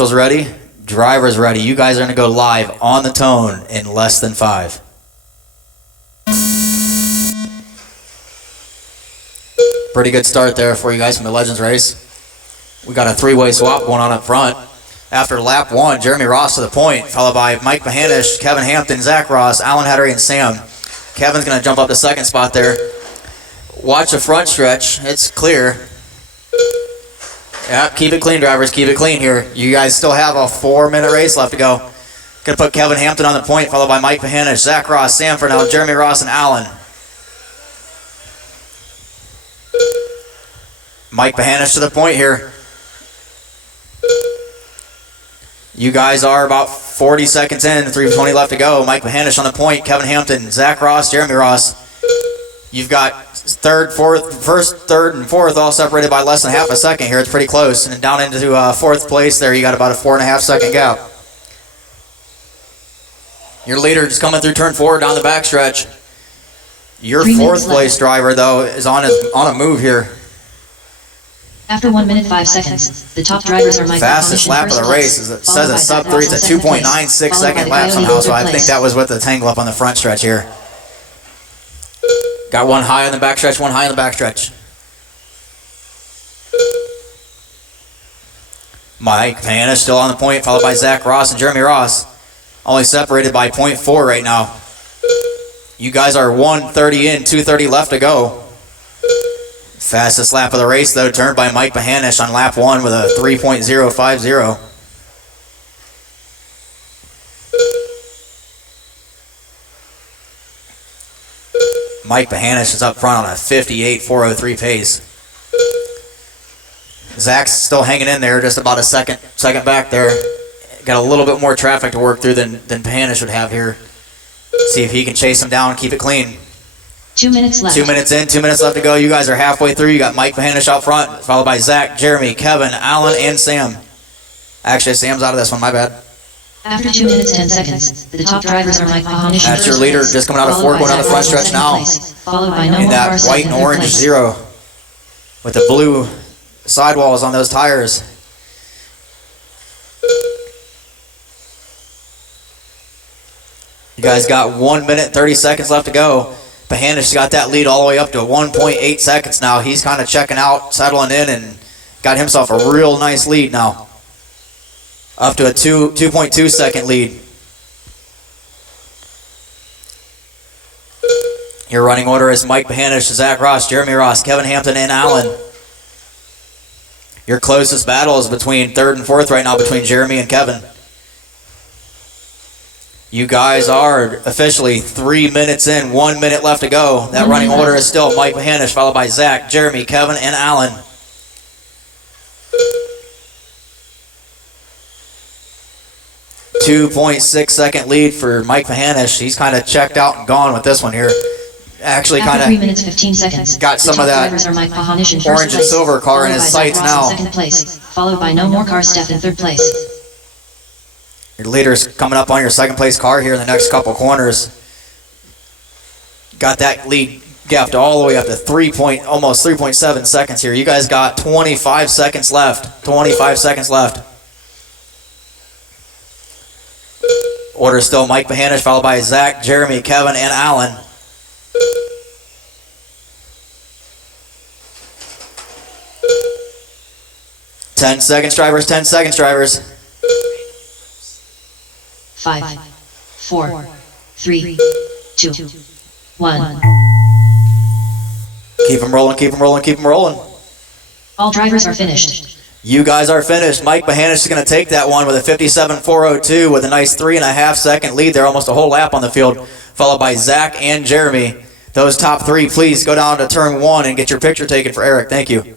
Ready? Drivers ready. You guys are going to go live on the tone in less than 5. Pretty good start there for you guys from the Legends race. We got a three-way swap going on up front. After lap 1, Jeremy Ross to the point, followed by Mike Mahanish, Kevin Hampton, Zach Ross, Alan Hattery, and Sam. Kevin's going to jump up to second spot there. Watch the front stretch. It's clear. Yeah, keep it clean, drivers. Keep it clean here. You guys still have a 4-minute race left to go. Going to put Kevin Hampton on the point, followed by Mike Mahanish, Zach Ross, Sam Fernell, Jeremy Ross, and Alan. Mike Mahanish to the point here. You guys are about 40 seconds in, 3:20 left to go. Mike Mahanish on the point, Kevin Hampton, Zach Ross, Jeremy Ross. You've got first, third, and fourth all separated by less than half a second here. It's pretty close. And down into fourth place there, you got about a 4.5 second gap. Your leader just coming through turn 4 down the backstretch. Your fourth place driver, though, is on a move here. After 1 minute 5 seconds, the top drivers are Mike fastest lap of the race. It says a sub 3. It's a 2.96 second lap somehow, so I think that was with the tangle up on the front stretch here. Got one high on the backstretch, one high on the backstretch. Mike Mahanish still on the point, followed by Zach Ross and Jeremy Ross. Only separated by 0.4 right now. You guys are 1:30 in, 2:30 left to go. Fastest lap of the race, though, turned by Mike Mahanish on lap 1 with a 3.050. Mike Mahanish is up front on a 58.403 pace. Zach's still hanging in there, just about a second back there. Got a little bit more traffic to work through than Mahanish would have here. See if he can chase him down, keep it clean. 2 minutes left. 2 minutes in, 2 minutes left to go. You guys are halfway through. You got Mike Mahanish out front, followed by Zach, Jeremy, Kevin, Alan, and Sam. Actually, Sam's out of this one, my bad. After 2 minutes 10 seconds, the top drivers are Mike Mahanish. That's your leader, just coming out of 4, going down the front stretch now. In that white and orange zero with the blue sidewalls on those tires. You guys got 1 minute 30 seconds left to go. Mahanish got that lead all the way up to 1.8 seconds now. He's kind of checking out, settling in, and got himself a real nice lead now. Up to a 2.2 second lead. Your running order is Mike Mahanish, Zach Ross, Jeremy Ross, Kevin Hampton, and Alan. Your closest battle is between third and fourth right now, between Jeremy and Kevin. You guys are officially 3 minutes in, 1 minute left to go. That running order is still Mike Mahanish, followed by Zach, Jeremy, Kevin, and Alan. .6 second lead for Mike Mahanish. He's kind of checked out and gone with this one here. Actually, kind of 3 minutes 15 seconds. Got some of that orange and silver car in his sights now. Second place, followed by No More Car Steph in third place. Your leader's coming up on your second place car here in the next couple corners. Got that lead gapped all the way up to almost 3.7 seconds here. You guys got 25 seconds left. 25 seconds left. Order is still Mike Mahanish, followed by Zach, Jeremy, Kevin, and Alan. Ten seconds, drivers. 10 seconds, drivers. 5, 4, 3, 2, 1. Keep them rolling, keep them rolling, keep them rolling. All drivers are finished. You guys are finished. Mike Mahanish is going to take that one with a 57.402 with a nice 3.5 second lead there, almost a whole lap on the field, followed by Zach and Jeremy. Those top three, please go down to turn 1 and get your picture taken for Eric. Thank you.